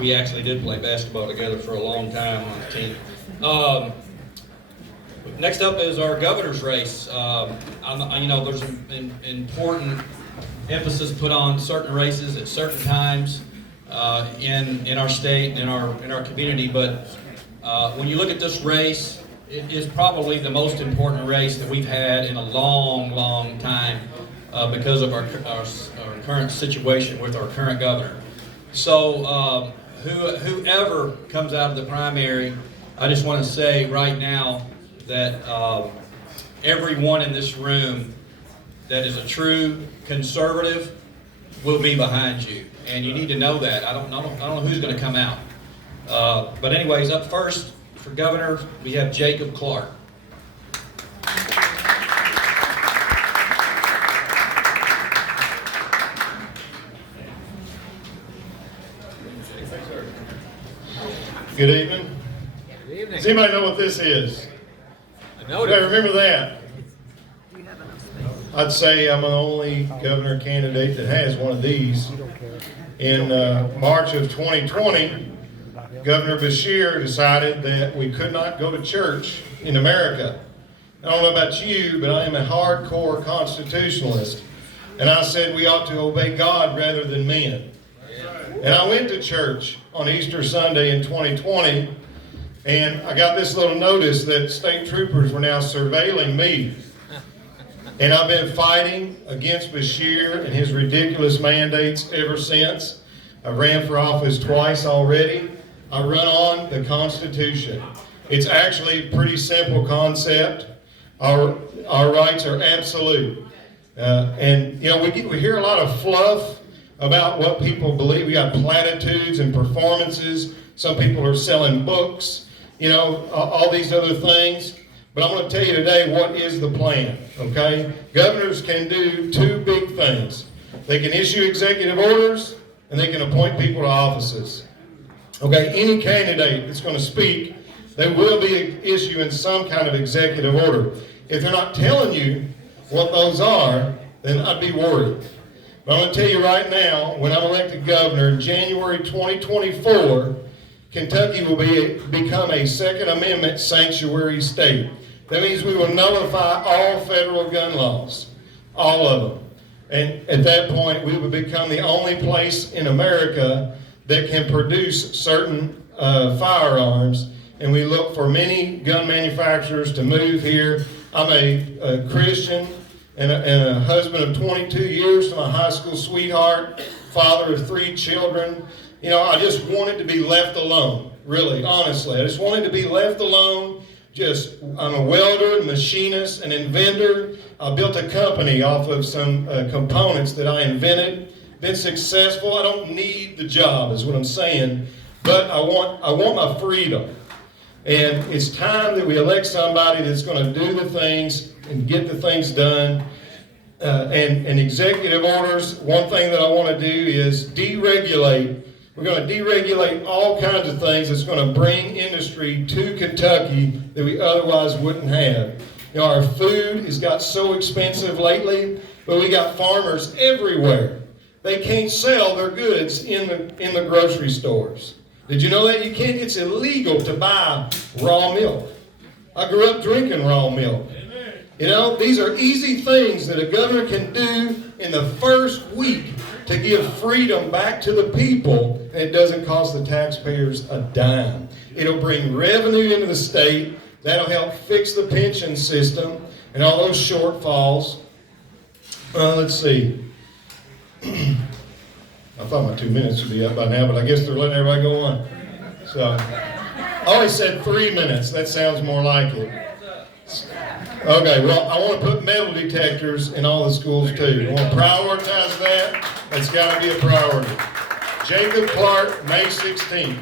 we actually did play basketball together for a long time on the team. Next up is our governor's race. There's an important emphasis put on certain races at certain times in our state and in our community. But when you look at this race, it is probably the most important race that we've had in a long, long time because of our current situation with our current governor. So whoever comes out of the primary, I just want to say right now that everyone in this room that is a true conservative will be behind you, and you need to know that. I don't know who's going to come out. But anyways, up first for governor, we have Jacob Clark. Good evening. Good evening. Does anybody know what this is? I know Okay, it. remember that. I'd say I'm the only governor candidate that has one of these. In March of 2020, Governor Beshear decided that we could not go to church in America. I don't know about you, but I am a hardcore constitutionalist. And I said we ought to obey God rather than men. And I went to church on Easter Sunday in 2020, and I got this little notice that state troopers were now surveilling me. And I've been fighting against Beshear and his ridiculous mandates ever since. I ran for office twice already. I run on the Constitution. It's actually a pretty simple concept. Our rights are absolute. We hear a lot of fluff about what people believe. We got platitudes and performances. Some people are selling books, all these other things. But I'm going to tell you today what is the plan, okay? Governors can do two big things. They can issue executive orders, and they can appoint people to offices. Okay, any candidate that's going to speak, they will be issuing some kind of executive order. If they're not telling you what those are, then I'd be worried. But I'm going to tell you right now, when I'm elected governor in January 2024, Kentucky will become a Second Amendment sanctuary state. That means we will nullify all federal gun laws, all of them. And at that point, we will become the only place in America that can produce certain firearms. And we look for many gun manufacturers to move here. I'm a Christian and a husband of 22 years to my high school sweetheart, father of 3 children. I just wanted to be left alone, really, honestly. I just wanted to be left alone. I'm a welder, machinist, an inventor. I built a company off of some components that I invented. Been successful. I don't need the job, is what I'm saying. But I want my freedom. And it's time that we elect somebody that's going to do the things and get the things done. And executive orders, one thing that I want to do is deregulate. We're going to deregulate all kinds of things that's going to bring industry to Kentucky that we otherwise wouldn't have. Our food has got so expensive lately, but we got farmers everywhere. They can't sell their goods in the grocery stores. Did you know that? It's illegal to buy raw milk. I grew up drinking raw milk. These are easy things that a governor can do in the first week to give freedom back to the people, and it doesn't cost the taxpayers a dime. It'll bring revenue into the state. That'll help fix the pension system and all those shortfalls. Let's see. I thought my 2 minutes would be up by now, but I guess they're letting everybody go on. So, I always said 3 minutes. That sounds more like it. Okay, well, I want to put metal detectors in all the schools too. I want to prioritize that. That's got to be a priority. Jacob Clark, May 16th.